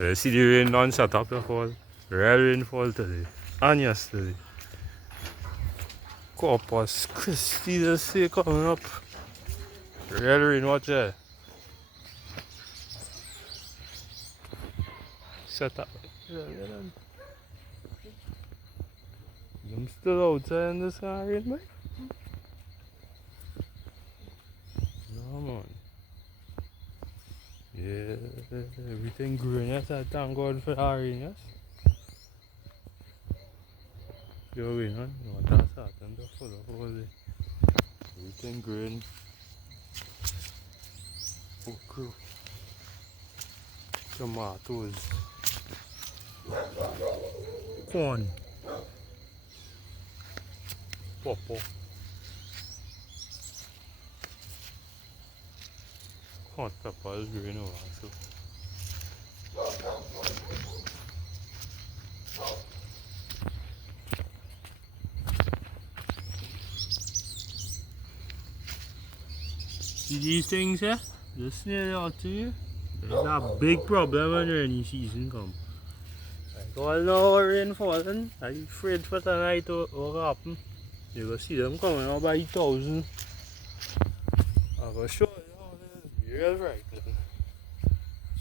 See the rain non-stop up the fall. Real rainfall today and yesterday. Corpus Christi the sea coming up. Real rain, watch there. Set up. I'm still outside in this rain, man. No, man. Yeah, everything green, yes. I thank God for that rain, yes. You're rain, man. You want that start and the full of all day. Everything green. Okra. Tomatoes. Corn. Pawpaw. Hot pepper is green over so. See these things here? Just near out to you. There's a big problem when rainy season comes. Like all now rain falling, I'm afraid for tonight what will happen. You will see them coming out by thousands. I will show you how this is real right.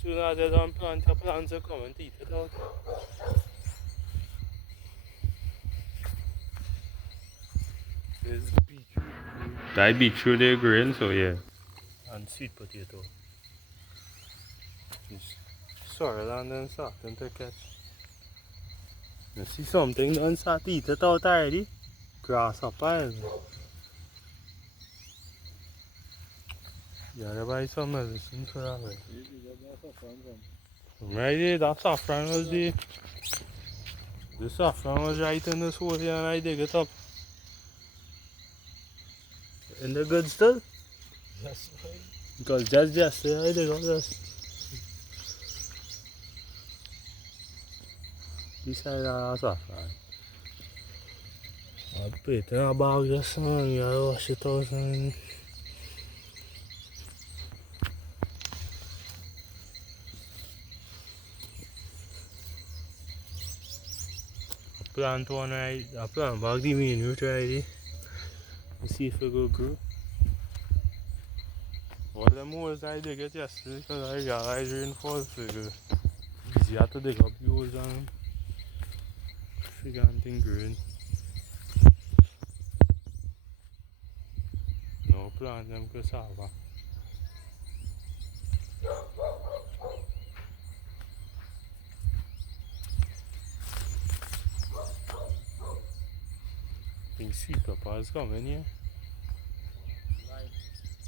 Soon as they don't plant, the plants will come and eat it out. There's beetroot. That beetroot they green, so yeah. And sweet potato. Sorrel and then starting to catch. You see something done start to eat it out already? Grasshopper. You gotta buy some medicine for that. Right? Right there, that saffron was the saffron was right in this hole here and I dig it up. In the good still? Yes, right. Because just yesterday I dig up this. This side of that saffron. I put it in a bag just now and you gotta wash it out and plant one right, I plant back the main root right. See if it will grow. All them holes I dig it yesterday because I realized rainfall, so it's easier to dig up the holes and figure anything growing. No plant them cassava. I think sweet pepper is coming here. Lime.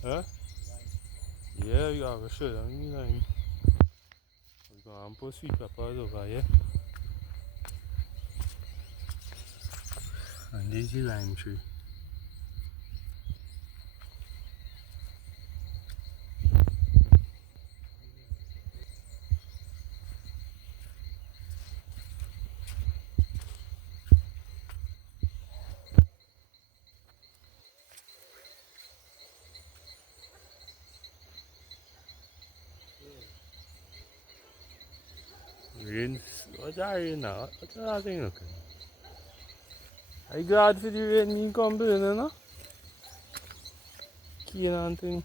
Huh? Lime. Yeah, you have a show them in lime. We're going to put sweet peppers over here. And this is the lime tree. Rain, what's that rain now? What's that thing looking? Are you glad for the rain being come burning now? Keen and thing.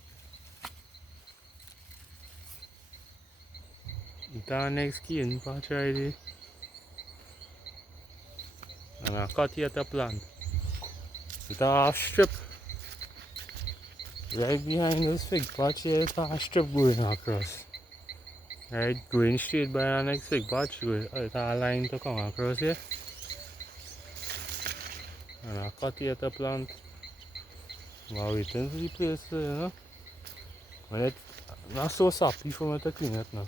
It's our next cane patch right there. And I cut here the plant. It's a half strip. Right behind this fig patch here, it's a strip going across. Right, going straight by our next fig patch, it's a line to come across here. And I cut here the plant. While waiting for the place to, you know. When it's not so soppy for me to clean it now.